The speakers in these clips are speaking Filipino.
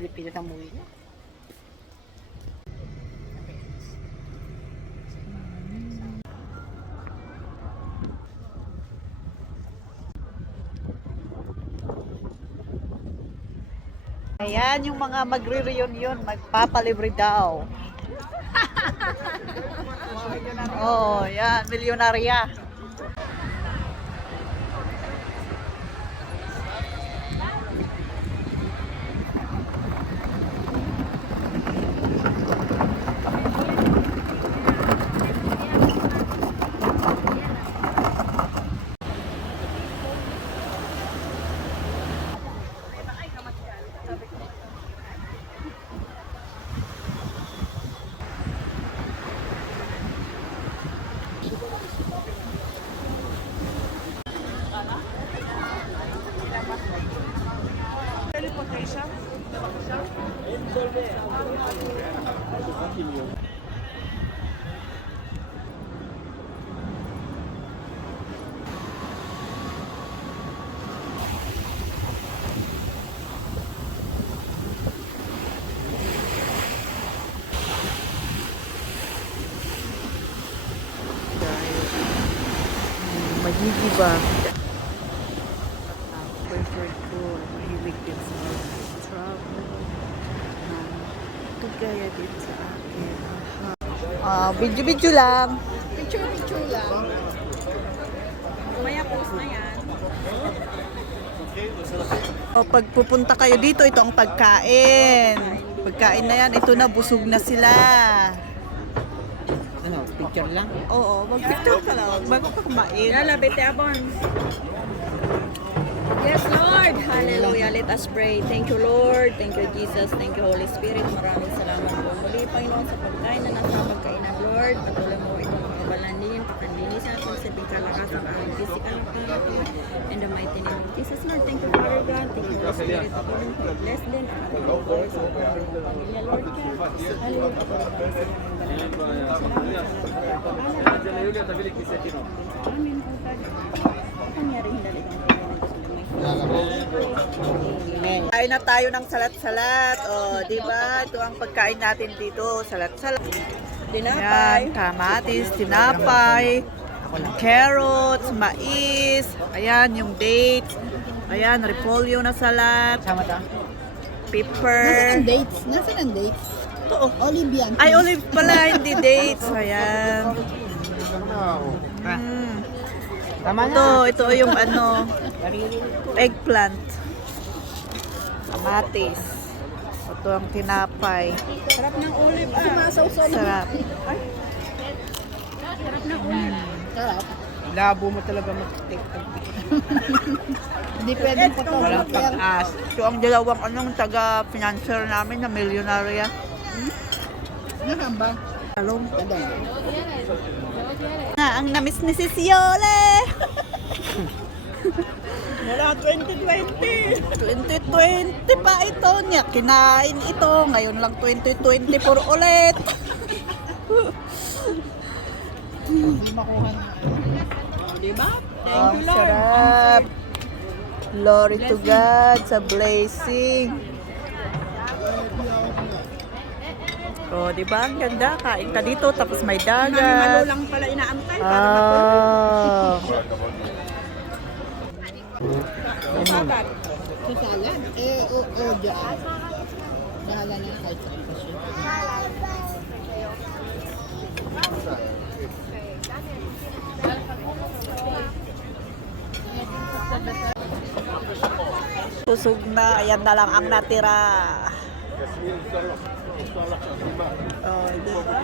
Pilipinas ang muwi niya. Ayan yung mga magre-reunion, magpapalibre daw. Oh, yan, milyonarya. Magigiba. Perfect ko. Mahilig din sa travel. Kagaya din sa akin. Video-video lang. Picture lang. Maya post na yan. Pag pupunta kayo dito, ito ang pagkain. Pagkain na yan. Ito na, busog na sila. Ano, picture lang? Oo, mag-picture ka lang. Bago ka kumain. Yala, bete abon. Yes, Lord. Hallelujah. Let us pray. Thank you, Lord. Thank you, Jesus. Thank you, Holy Spirit. Maraming salamat po muli, Panginoon, sa pagkain na nasa pagkainan, Lord. Patuloy mo itong kabalandin, pakandinisan at sabing kalakasan ang physical character. In the mighty name of Jesus, Lord. Thank you, Father God. Thank you, Holy Spirit. Patuloy mo, bless din ang ating mga boys sa pamilya, Lord. Hallelujah. Amen. Pangyari hindi Kain na tayo ng salat-salat. O, di ba? Ito ang pagkain natin dito. Salat-salat. Dinapay. Ayan, kamatis, tinapay, carrots, mais. Ayan, yung dates. Ayan, repolyo na salat. Sama ta? Pepper. Dates? Nasaan ang dates? Ito, oh. Olive yan. Ay, olive pala, hindi dates. Ayan. Tama na. Ito yung ano, eggplant. Kamatis. Ito ang tinapay. Sarap ng olive. Sumasaw-saw naman. Sarap. Sarap ng olive. Sarap. Labo mo talaga mag-take ang picture. Hindi pwedeng photo. Walang pang-as. Ito ang dalawang taga-financer namin na milyonarya. Nasaan ba? Along. Na ang namiss ni Sis Yole. Wala 2020. 2020 pa ito niya. Kinain ito. Ngayon lang 2024 ulit. Hindi makuha na. Diba? Thank you, Lord. Sarap. Glory to God sa blessing. Oh, di ba? Ang ganda. Kain ka dito tapos may Mami Malo dagat. lang pala inaantay para mapunta. Ah. Sa salad. Sa salad? Oo, dyan. Bahala na kahit saan pa siya. Tusog na. Ayan na lang ang natira. Oh, di ba?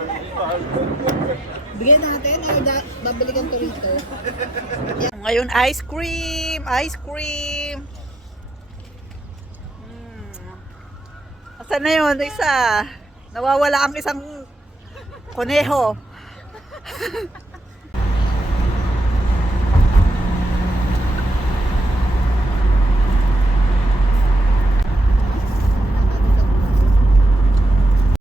Bigyan natin, babalikan ko rito. Ngayon, ice cream! Ice cream! Asan na yun? Isa. Nawawala ang isang kuneho.